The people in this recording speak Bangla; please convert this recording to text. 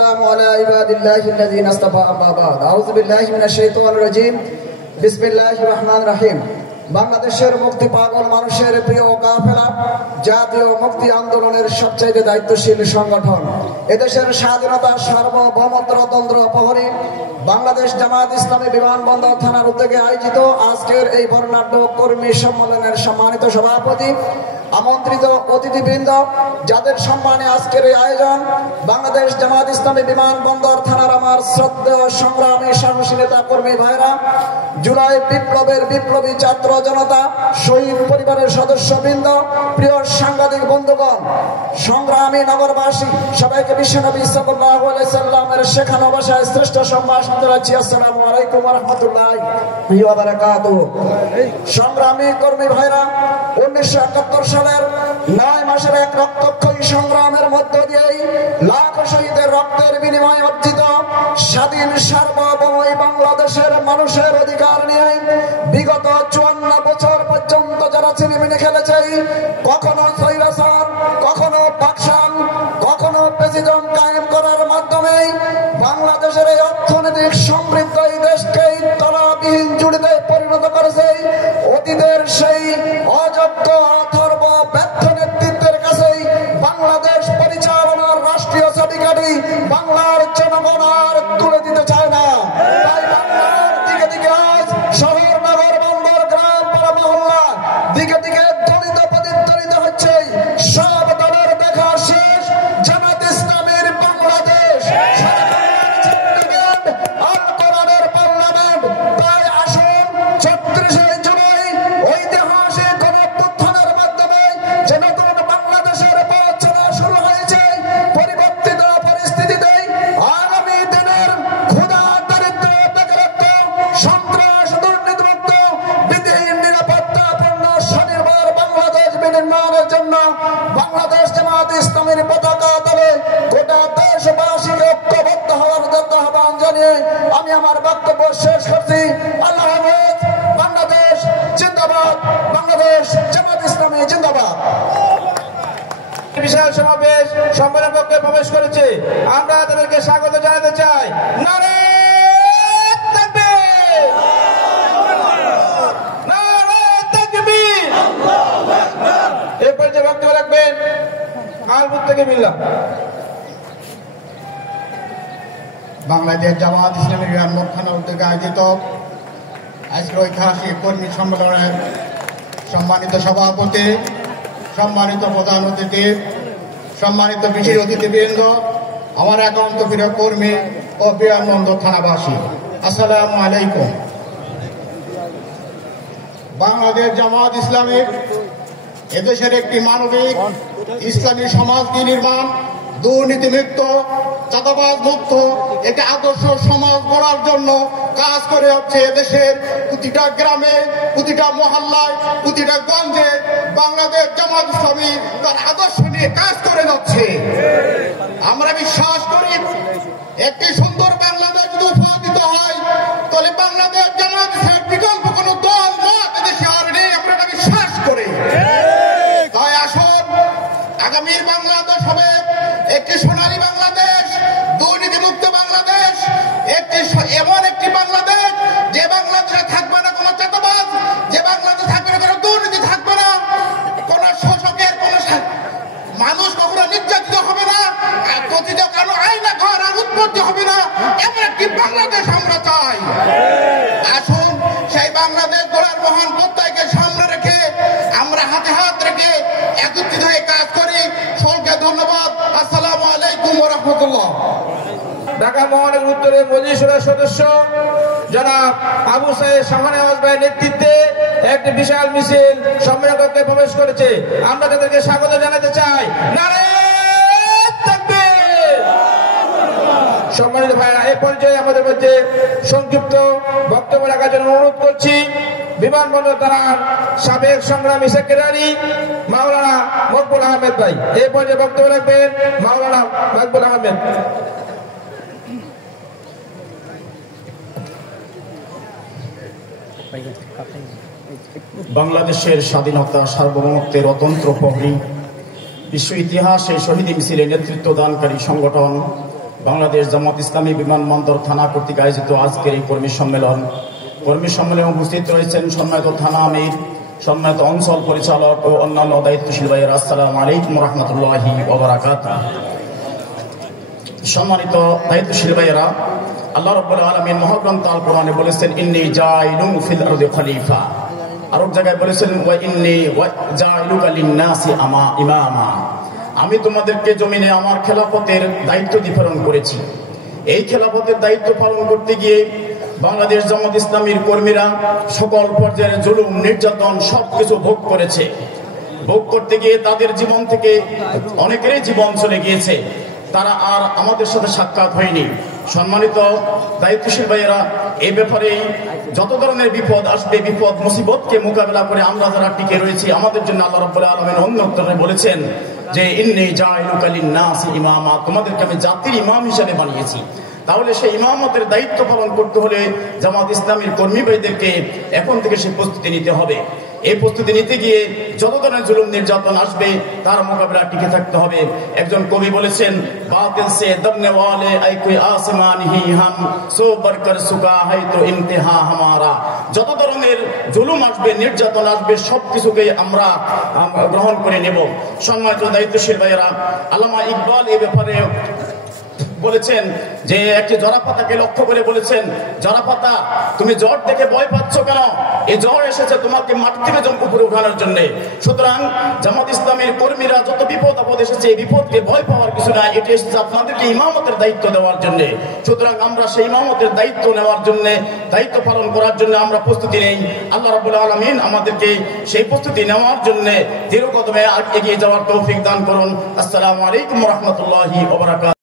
والسلام على عباد الله الذين اصطفى أما بعد أعوذ بالله من الشيطان الرجيم بسم الله الرحمن الرحيم বাংলাদেশের মুক্তি পাগল মানুষের প্রিয় কাফেলা জাতীয় মুক্তি আন্দোলনের সবচেয়ে দায়িত্বশীল সংগঠন এদেশের স্বাধীনতা সার্বভৌমত্ব তন্ত্র প্রহরী বাংলাদেশ জামায়াত ইসলামী বিমানবন্দর থানার উদ্যোগে আয়োজিত আজকের এই বর্ণাঢ্য কর্মী সম্মেলনের সম্মানিত সভাপতি আমন্ত্রিত অতিথিবৃন্দ যাদের সম্মানে আজকের এই আয়োজন বাংলাদেশ জামায়াত ইসলামী বিমানবন্দর থানার আমার শ্রদ্ধেয় সংগ্রামী সাহসী নেতা কর্মী ভাইরা জুলাই বিপ্লবের বিপ্লবী ছাত্র জনতা শহীদ পরিবারের সদস্যবৃন্দ প্রিয় সাংবাদিক বন্ধুগণ সংগ্রামী নগরবাসী সবাইকে বিশ্বনবী সাল্লাল্লাহু আলাইহি সাল্লামের শেখানো ভাষায় শ্রেষ্ঠ সম্ভাষণ জানাচ্ছি আসসালামু আলাইকুম ওয়া রাহমাতুল্লাহি ওয়া বারাকাতুহু। সংগ্রামী কর্মী ভাইরা 1971 সালের 9 মাসের এক রক্তক্ষয়ী সংগ্রামের মধ্য দিয়েই লাখ শহীদের রক্তের বিনিময়ে অর্জিত স্বাধীন সার্বভৌম বাংলাদেশের মানুষের অধিকার নিয়ে বিগত 54 বছর পর্যন্ত যারা ছিনিমিনি খেলেছে কখনো স্বৈরাচার কখনো পাকশান কখনো প্রেসিডেন্ট কায়েম করার মাধ্যমে বাংলাদেশের এই অর্থনৈতিক সমৃদ্ধ এই দেশকে তলাবিহীন জুড়িতে পরিণত করেছে অতীতের সেই অযোগ্য অথর্ব ব্যর্থ নেতৃত্বের কাছে বাংলাদেশ পরিচালনার রাষ্ট্রীয় চাবিকাঠি বাংলার জনগণ আর তুলে দিতে চায় না। তাই বাংলার দিকে দিকে আজ শহর নগর বন্দর গ্রাম পাড়া মহল্লা দিকে দিকে দলিত প্রতিদ্বন্দ্বিতা হচ্ছে সব দলের দেখা শেষ জামায়াত ইসলামীর বাংলাদেশ আল কোরআনের পার্লামেন্ট। তাই আসুন 36 জুলাই ঐতিহাসিক গণঅভ্যুত্থানের মাধ্যমে যে নতুন বাংলাদেশের পথ চলা শুরু হয়েছে পরিবর্তিত পরিস্থিতিতে আগামী দিনের ক্ষুধা দারিদ্র বেকারত্ব সন্ত্রাস দুর্নীতিমুক্ত বিধিহীন নিরাপত্তাপূর্ণ স্বনির্ভর বাংলাদেশ বিনির্মাণের জন্য বাংলাদেশ জামায়াত ইসলামীর পতাকা তলে গোটা দেশবাসীকে ঐক্যবদ্ধ হওয়ার আহ্বান জানিয়ে আমি আমার বক্তব্য শেষ করছি। আল্লাহ হাফেজ। বাংলাদেশ জিন্দাবাদ। বাংলাদেশ জামায়াত ইসলামী জিন্দাবাদ। বিশাল সমাবেশ সম্মেলন কক্ষে প্রবেশ করেছে আমরা তাদেরকে স্বাগত জানাতে চাই। নারে তাকবীর নারে তাকবীর। এরপর যে বক্তব্য রাখবেন আলবুত থেকে মিল্লা বাংলাদেশ জামায়াত ইসলামী বিমানবন্দর থানার উদ্যোগে আয়োজিত আজকের ঐতিহাসিক কর্মী সম্মেলনের সম্মানিত সভাপতি সম্মানিত প্রধান অতিথি সম্মানিত বিশেষ অতিথিবৃন্দ আমার একান্ত প্রিয় কর্মী ও বিমানবন্দর থানাবাসী আসসালামু আলাইকুম। বাংলাদেশ জামায়াত ইসলামী এদেশের একটি মানবিক ইসলামী সমাজ নির্মাণ দুর্নীতিমুক্ত চাঁদাবাজ মুক্ত একটি আদর্শ সমাজ গড়ার জন্য কাজ করে হচ্ছে এদেশের প্রতিটা গ্রামে প্রতিটা মহল্লায় প্রতিটা গঞ্জে বাংলাদেশ জামায়াত ইসলামী তার আদর্শ নিয়ে কাজ করে যাচ্ছে। আমরা বিশ্বাস করি একটি সুন্দর বাংলাদেশ যদি উপহার দিতে হয় তাহলে বাংলাদেশ জামায়াত ইসলামের বিকল্প কোনো দল মত এদেশে আর নেই আমরা এটা বিশ্বাস করি। তাই আসুন আগামীর বাংলাদেশ হবে একটি সোনালী বাংলাদেশ দুর্নীতিমুক্ত বাংলাদেশ এমন একটি বাংলাদেশ যে বাংলাদেশে থাকবে না কোনো চাঁদাবাজ যে বাংলাদেশে থাকবে না কোনো দুর্নীতি থাকবে না কোন শোষকের কোন মানুষ কখনো নির্যাতিত হবে না কথিত কারো আইনা ঘর আর উৎপত্তি হবে না এমন একটি বাংলাদেশ আমরা চাই। আসুন সেই বাংলাদেশ গড়ার মহান প্রত্যয়কে সামনে রেখে আমরা হাতে হাত রেখে একত্রিত হয়ে কাজ করি। সকলকে ধন্যবাদ। আসসালামু আলাইকুম ওয়া রাহমাতুল্লাহ। ঢাকা মহানগর উত্তরের মজলিসের সদস্য জনাব আবু সাইদ শাহনেওয়াজ ভাইয়ের নেতৃত্বে একটি বিশাল মিছিল সম্মেলন কক্ষে প্রবেশ করেছে আমরা তাদেরকে স্বাগত জানাতে চাই। নারে তাকবীর। সম্মানিত ভাইরা এই পর্যায়ে আমাদের মধ্যে সংক্ষিপ্ত বক্তব্য রাখার জন্য অনুরোধ করছি বিমানবন্দর থানার সাবেক সংগ্রামী সেক্রেটারি মাওলানা মকবুল আহমেদ ভাই এই পর্যায়ে বক্তব্য রাখবেন মাওলানা মকবুল আহমেদ। বাংলাদেশের স্বাধীনতা সার্বভৌমত্বের অতন্ত্র প্রহরী বিশ্ব ইতিহাসে শহীদ মিছিলে নেতৃত্ব দানকারী সংগঠন বাংলাদেশ জামাত ইসলামী বিমানবন্দর থানা কর্তৃক আয়োজিত আজকের এই কর্মী সম্মেলনে উপস্থিত রয়েছেন সম্মানিত থানা আমির, সম্মানিত অঞ্চল পরিচালক ও অন্যান্য দায়িত্বশীল ভাইয়েরা। আসসালামু আলাইকুম ওয়া রাহমাতুল্লাহি ওয়া বারাকাতুহু। সম্মানিত দায়িত্বশীল ভাইয়েরা, আল্লাহ রাব্বুল আলামিন মহাগ্রন্থ আল কোরআনে বলেছেন ইন্নী জাইলুন ফিল আরদি খলিফা। আর এক জায়গায় বলেছেন ওয়া ইন্নী জাইলুকা লিন-নাসি ইমামা। আমি তোমাদেরকে জমিনে আমার খেলাফতের দায়িত্ব প্রেরণ করেছি। এই খেলাফতের দায়িত্ব পালন করতে গিয়ে বাংলাদেশ জামাত ইসলামীর কর্মীরা সকল পর্যায়ের জুলুম নির্যাতন সবকিছু ভোগ করেছে। ভোগ করতে গিয়ে তাদের জীবন থেকে অনেকেরই জীবন চলে গিয়েছে, তারা আর আমাদের সাথে সাক্ষাৎ হয়নি। সম্মানিত দায়িত্বশীল ভাইয়েরা, এই ব্যাপারে যত ধরনের বিপদ আসবে, বিপদ মুসিবতকে মোকাবেলা করে আমরা যারা টিকে রয়েছি, আমাদের জন্য আল্লাহ রাব্বুল আলামিন অন্যত্রে বলেছেন যে ইন্নী জাইলুকা লিন-নাসি ইমামা, তোমাদেরকে আমি জাতির ইমাম হিসেবে বানিয়েছি। তাহলে সেই ইমামতের দায়িত্ব পালন করতে হলে জামাত ইসলামীর কর্মী ভাইদেরকে এখন থেকে সেই প্রস্তুতি নিতে হবে। এই প্রস্তুতি নিতে গিয়ে যত ধরনের জুলুম নির্যাতন আসবে তার মোকাবিলা টিকে থাকতে হবে। একজন কবি বলেছেন, বাতিল সে দবনে ওয়ালে আই কোই আসমান হি হাম সো বরকর সুকা হাই তো ইমতিহা হামারা। যত ধরনের জুলুম আসবে, নির্যাতন আসবে, সবকিছুকে আমরা গ্রহণ করে নেব। সম্মানিত দায়িত্বশীল ভাইয়েরা, আল্লামা ইকবাল এই ব্যাপারে বলেছেন যে একটি জরাপাতাকে লক্ষ্য করে বলেছেন, জরাপাতা তুমি জ্বর দেখে ভয় পাচ্ছ কেন? এই জ্বর এসেছে তোমাকে মাটি থেকে উপরে উঠানোর জন্য। সুতরাং জামাত ইসলামের কর্মীরা যত বিপদ আপদ এসেছে, এই বিপদকে ভয় পাওয়ার কিছু নাই, এটি এসেছে আপনাদেরকে ইমামতের দায়িত্ব দেওয়ার জন্য। সুতরাং আমরা সেই ইমামতের দায়িত্ব নেওয়ার জন্য, দায়িত্ব পালন করার জন্য আমরা প্রস্তুতি নেই। আল্লাহ রাব্বুল আলামিন আমাদেরকে সেই প্রস্তুতি নেওয়ার জন্য দৃঢ় কদমে এগিয়ে যাওয়ার তৌফিক দান করুন। আসসালামু আলাইকুম ওয়া রাহমাতুল্লাহি ওয়া বারাকাতুহু।